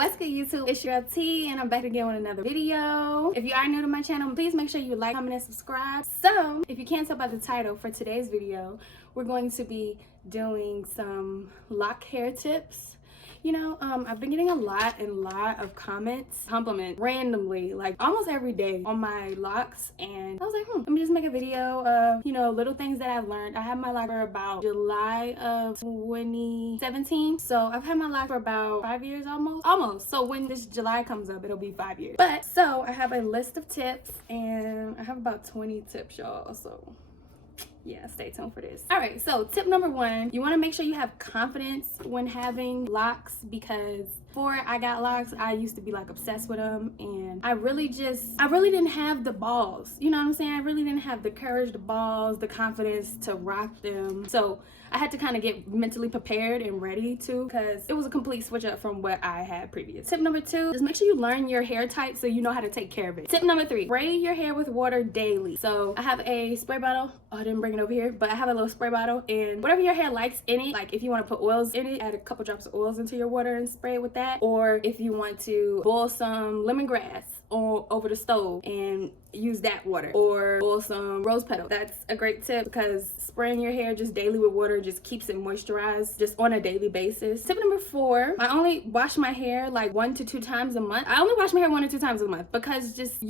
What's good, YouTube? It's your T, and I'm back again with another video. If you are new to my channel, please make sure you like, comment, and subscribe. So, if you can't tell by the title for today's video, we're going to be doing some lock hair tips. You know, I've been getting a lot of compliments randomly, like almost every day on my locks, and I was like, let me just make a video of, you know, little things that I've learned. I had my lock for about July of 2017, so I've had my lock for about 5 years almost. So when this July comes up, it'll be 5 years. But so I have a list of tips, and I have about 20 tips, y'all, so yeah, stay tuned for this. All right, so tip number one, you want to make sure you have confidence when having locks, because before I got locks, I used to be like obsessed with them, and I really didn't have the balls, you know what I'm saying? I really didn't have the courage, the balls, the confidence to rock them. So I had to kind of get mentally prepared and ready to, because it was a complete switch up from what I had previous. Tip number two, just make sure you learn your hair type so you know how to take care of it. Tip number three, spray your hair with water daily. So I have a spray bottle. Oh, I didn't bring it over here, but I have a little spray bottle, and whatever your hair likes in it, like if you want to put oils in it, add a couple drops of oils into your water and spray it with that. Or if you want to boil some lemongrass over the stove and use that water, or boil some rose petal. That's a great tip, because spraying your hair just daily with water just keeps it moisturized just on a daily basis. Tip number four, I only wash my hair like 1 to 2 times a month. I only wash my hair 1 or 2 times a month, because just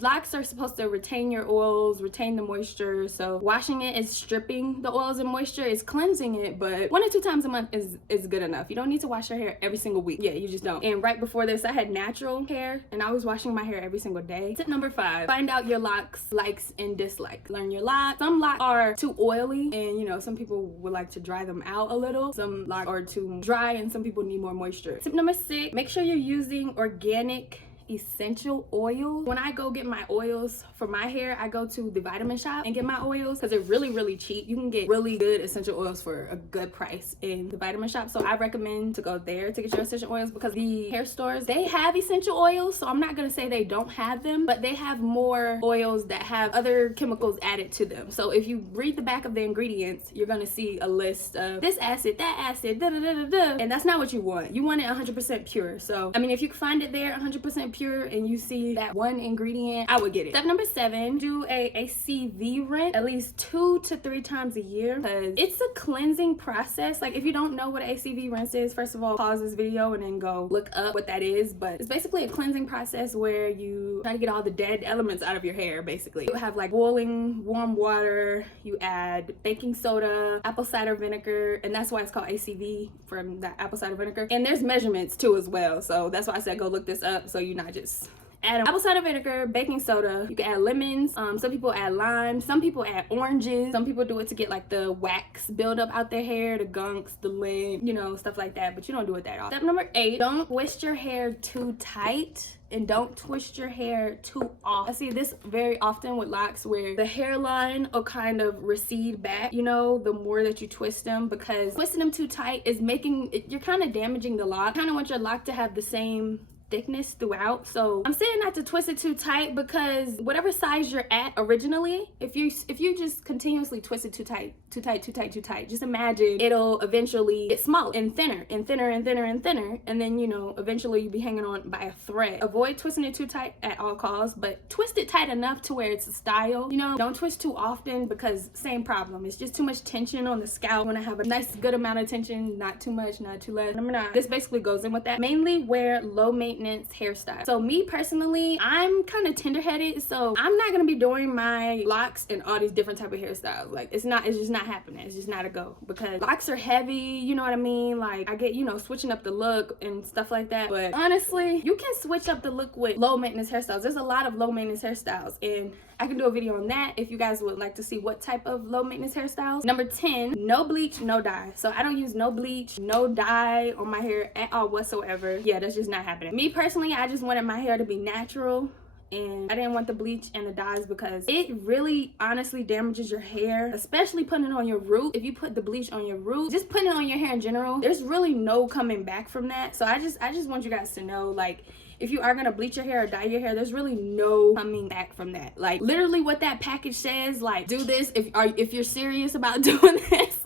locks are supposed to retain your oils, retain the moisture. So washing it is stripping the oils and moisture, is cleansing it, but 1 or 2 times a month is good enough. You don't need to wash your hair every single week. Yeah, you just don't. And right before this, I had natural hair, and I was washing my hair every single day. Tip number five, find out your locks likes and dislikes. Learn your locks. Some locks are too oily, and you know, some people would like to dry them out a little. Some locks are too dry, and some people need more moisture. Tip number six, make sure you're using organic essential oil. When I go get my oils for my hair, I go to the vitamin shop and get my oils, because they're really cheap. You can get really good essential oils for a good price in the vitamin shop, so I recommend to go there to get your essential oils, because the hair stores, they have essential oils, so I'm not gonna say they don't have them, but they have more oils that have other chemicals added to them. So if you read the back of the ingredients, you're gonna see a list of this acid, that acid, and that's not what you want. You want it 100% pure. So I mean, if you can find it there 100% pure and you see that one ingredient, I would get it. Step number seven, do a ACV rinse at least 2 to 3 times a year, because it's a cleansing process. Like if you don't know what an ACV rinse is, first of all, pause this video and then go look up what that is. But it's basically a cleansing process where you try to get all the dead elements out of your hair. Basically, you have like boiling warm water, you add baking soda, apple cider vinegar, and that's why it's called ACV, from the apple cider vinegar. And there's measurements too as well, so that's why I said go look this up, so you're not just add apple cider vinegar, baking soda. You can add lemons. Some people add lime. Some people add oranges. Some people do it to get like the wax buildup out their hair, the gunks, the lint, you know, stuff like that. But you don't do it that often. Step number 8, don't twist your hair too tight. And don't twist your hair too off. I see this very often with locks, where the hairline will kind of recede back, you know, the more that you twist them, because twisting them too tight is you're kind of damaging the lock. You kind of want your lock to have the same thickness throughout. So I'm saying not to twist it too tight, because whatever size you're at originally, if you just continuously twist it too tight, just imagine it'll eventually get smaller and thinner and thinner and thinner and thinner, and then, you know, eventually you'll be hanging on by a thread. Avoid twisting it too tight at all costs, but twist it tight enough to where it's a style. You know, don't twist too often, because same problem, it's just too much tension on the scalp. You want to have a nice good amount of tension, not too much, not too less. Number 9, this basically goes in with that. Mainly wear low maintenance hairstyle. So me personally, I'm kind of tender-headed, so I'm not gonna be doing my locks in all these different type of hairstyles. Like it's just not happening. It's just not a go, because locks are heavy, you know what I mean? Like I get, you know, switching up the look and stuff like that, but honestly, you can switch up the look with low maintenance hairstyles. There's a lot of low maintenance hairstyles, and I can do a video on that if you guys would like to see what type of low maintenance hairstyles. Number 10, no bleach, no dye. So I don't use no bleach, no dye on my hair at all whatsoever. Yeah, that's just not happening. Me personally, I just wanted my hair to be natural, and I didn't want the bleach and the dyes, because it really honestly damages your hair, especially putting it on your root. If you put the bleach on your root, just putting it on your hair in general, there's really no coming back from that. So I just want you guys to know, like, if you are gonna bleach your hair or dye your hair, there's really no coming back from that. Like literally what that package says, like do this if you're serious about doing this.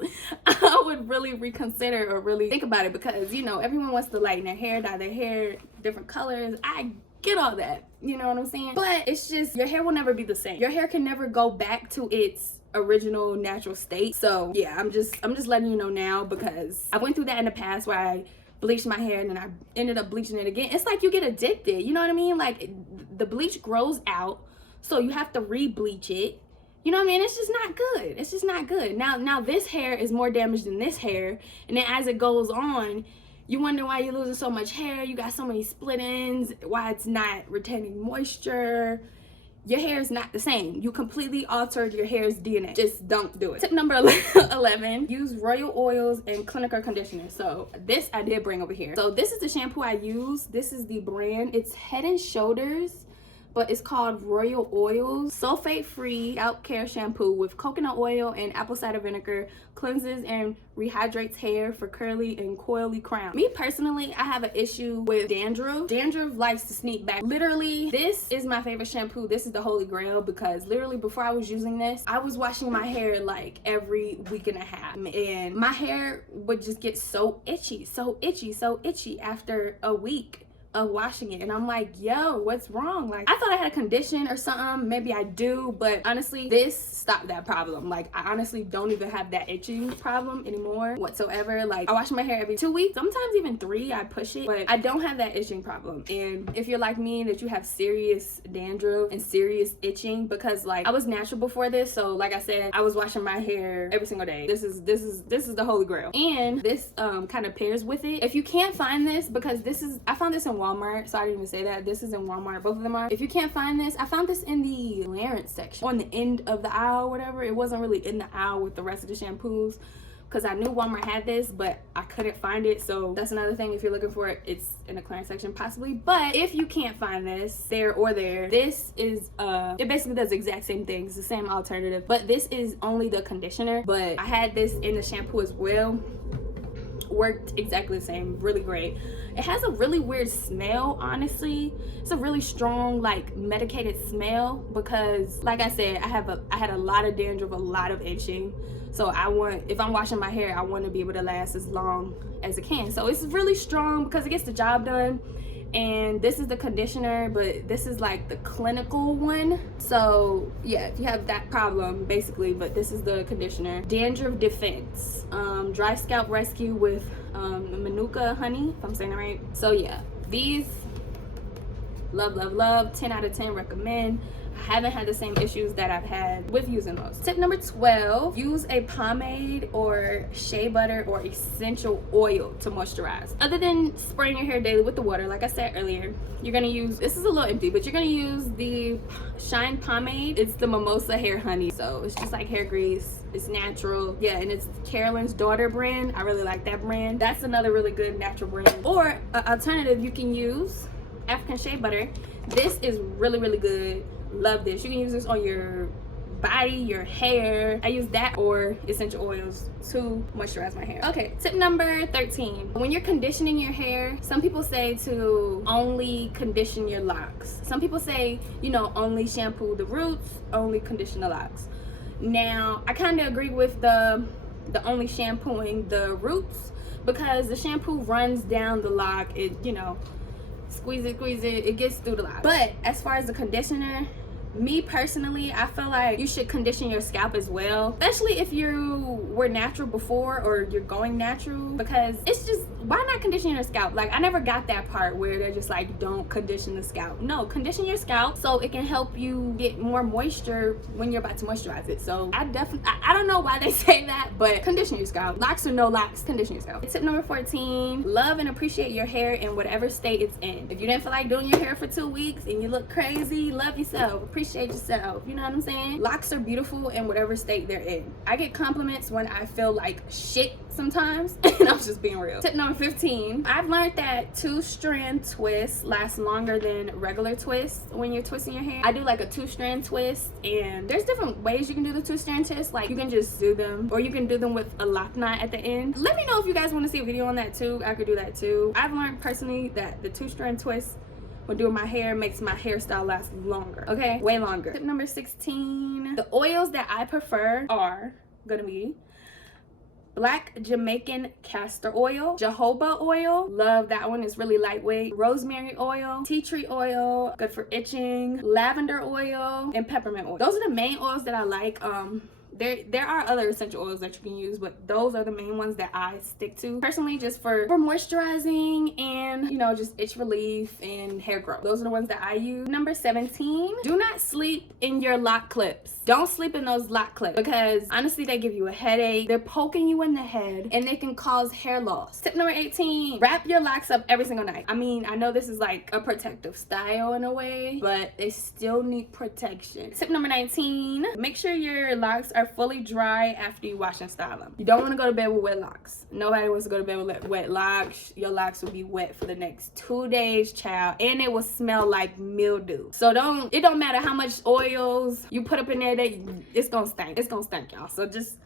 I would really reconsider or really think about it, because you know, everyone wants to lighten their hair, dye their hair different colors. I get all that, you know what I'm saying? But it's just, your hair will never be the same. Your hair can never go back to its original natural state. So yeah, I'm just letting you know now, because I went through that in the past where I bleached my hair and then I ended up bleaching it again. It's like you get addicted, you know what I mean? Like, the bleach grows out, so you have to re-bleach it. You know what I mean? It's just not good. It's just not good. Now this hair is more damaged than this hair, and then as it goes on, you wonder why you're losing so much hair. You got so many split ends, why it's not retaining moisture. Your hair is not the same. You completely altered your hair's DNA. Just don't do it. Tip number 11, use royal oils and clinical conditioner. So this I did bring over here. So this is the shampoo I use. This is the brand. It's Head and Shoulders, but it's called Royal Oils. Sulfate-free scalp care shampoo with coconut oil and apple cider vinegar. Cleanses and rehydrates hair for curly and coily crown. Me personally, I have an issue with dandruff. Dandruff likes to sneak back. Literally, this is my favorite shampoo. This is the holy grail, because literally before I was using this, I was washing my hair like every week and a half, and my hair would just get so itchy after a week of washing it. And I'm like, yo, what's wrong? Like, I thought I had a condition or something. Maybe I do, but honestly, this stopped that problem. Like, I honestly don't even have that itching problem anymore whatsoever. Like, I wash my hair every 2 weeks, sometimes even 3. I push it, but I don't have that itching problem. And if you're like me, that you have serious dandruff and serious itching, because like, I was natural before this, so like I said, I was washing my hair every single day. This is the holy grail. And this kind of pairs with it. If you can't find this, because I found this in Walmart, so I didn't even say that. This is in Walmart. Both of them are. If you can't find this, I found this in the clearance section on the end of the aisle, whatever. It wasn't really in the aisle with the rest of the shampoos, because I knew Walmart had this, but I couldn't find it. So that's another thing. If you're looking for it, it's in the clearance section possibly. But if you can't find this there or there, this is it basically does the exact same thing. It's the same alternative, but this is only the conditioner. But I had this in the shampoo as well. Worked exactly the same. Really great. It has a really weird smell, honestly. It's a really strong, like, medicated smell, because like I said, I had a lot of dandruff, a lot of itching. So if I'm washing my hair, I want to be able to last as long as it can. So it's really strong because it gets the job done. And this is the conditioner, but this is like the clinical one. So yeah, if you have that problem basically, but this is the conditioner. Dandruff defense, dry scalp rescue with manuka honey, if I'm saying it right. So yeah, these love, 10 out of 10 recommend. I haven't had the same issues that I've had with using those. Tip number 12, use a pomade or shea butter or essential oil to moisturize. Other than spraying your hair daily with the water, like I said earlier, you're gonna use, this is a little empty, but you're gonna use the Shine pomade. It's the Mimosa Hair Honey, so it's just like hair grease. It's natural, yeah, and it's Carolyn's Daughter brand. I really like that brand. That's another really good natural brand. Or alternative, you can use African shea butter. This is really good. Love this. You can use this on your body, your hair. I use that or essential oils to moisturize my hair. Okay, tip number 13. When you're conditioning your hair, some people say to only condition your locks. Some people say, you know, only shampoo the roots, only condition the locks. Now, I kind of agree with the only shampooing the roots, because the shampoo runs down the lock. It, you know, squeeze it, it gets through the lock. But as far as the conditioner, me personally, I feel like you should condition your scalp as well, especially if you were natural before or you're going natural, because it's just, why not condition your scalp? Like, I never got that part where they're just like, don't condition the scalp. No, condition your scalp so it can help you get more moisture when you're about to moisturize it. So I don't know why they say that, but condition your scalp. Locks or no locks, condition your scalp. Tip number 14, love and appreciate your hair in whatever state it's in. If you didn't feel like doing your hair for 2 weeks and you look crazy, love yourself, appreciate yourself, you know what I'm saying? Locks are beautiful in whatever state they're in. I get compliments when I feel like shit sometimes, and I'm just being real. Tip number 15, I've learned that 2-strand twists last longer than regular twists when you're twisting your hair. I do like a 2-strand twist, and there's different ways you can do the 2-strand twist. Like, you can just do them, or you can do them with a lock knot at the end. Let me know if you guys want to see a video on that too. I could do that too. I've learned personally that the 2-strand twist when doing my hair makes my hairstyle last longer, okay? Way longer. Tip number 16, the oils that I prefer are gonna be black Jamaican castor oil, jojoba oil, love that one, it's really lightweight, rosemary oil, tea tree oil, good for itching, lavender oil, and peppermint oil. Those are the main oils that I like. There are other essential oils that you can use, but those are the main ones that I stick to personally, just for moisturizing and, you know, just itch relief and hair growth. Those are the ones that I use. Number 17, do not sleep in your lock clips. Don't sleep in those lock clips, because honestly they give you a headache, they're poking you in the head, and they can cause hair loss. Tip number 18, wrap your locks up every single night. I mean, I know this is like a protective style in a way, but they still need protection. Tip number 19, make sure your locks are fully dry after you wash and style them. You don't want to go to bed with wet locks. Nobody wants to go to bed with wet locks. Your locks will be wet for the next 2 days, child, and it will smell like mildew. So it don't matter how much oils you put up in there, it's gonna stink. It's gonna stink, y'all. So just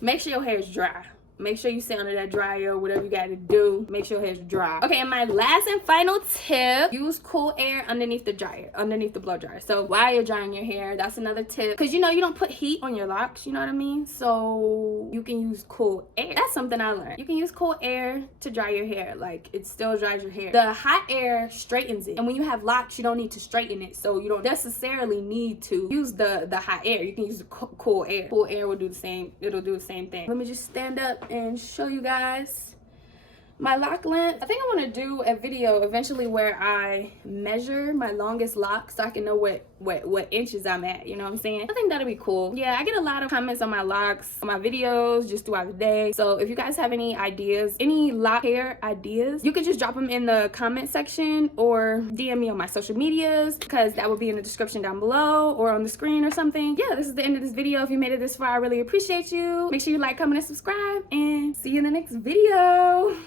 make sure your hair is dry. Make sure you sit under that dryer, whatever you gotta do. Make sure your hair's dry. Okay, and my last and final tip, use cool air underneath the dryer, underneath the blow dryer. So while you're drying your hair, that's another tip. Because you know, you don't put heat on your locks, you know what I mean? So you can use cool air. That's something I learned. You can use cool air to dry your hair. Like, it still dries your hair. The hot air straightens it. And when you have locks, you don't need to straighten it. So you don't necessarily need to use the hot air. You can use the cool air. Cool air will do the same. It'll do the same thing. Let me just stand up and show you guys my lock length. I think I want to do a video eventually where I measure my longest lock so I can know what inches I'm at, you know what I'm saying? I think that'll be cool. Yeah, I get a lot of comments on my locks, on my videos, just throughout the day. So if you guys have any ideas, any lock hair ideas, you can just drop them in the comment section or DM me on my social medias, because that will be in the description down below or on the screen or something. Yeah, this is the end of this video. If you made it this far, I really appreciate you. Make sure you like, comment, and subscribe, and see you in the next video.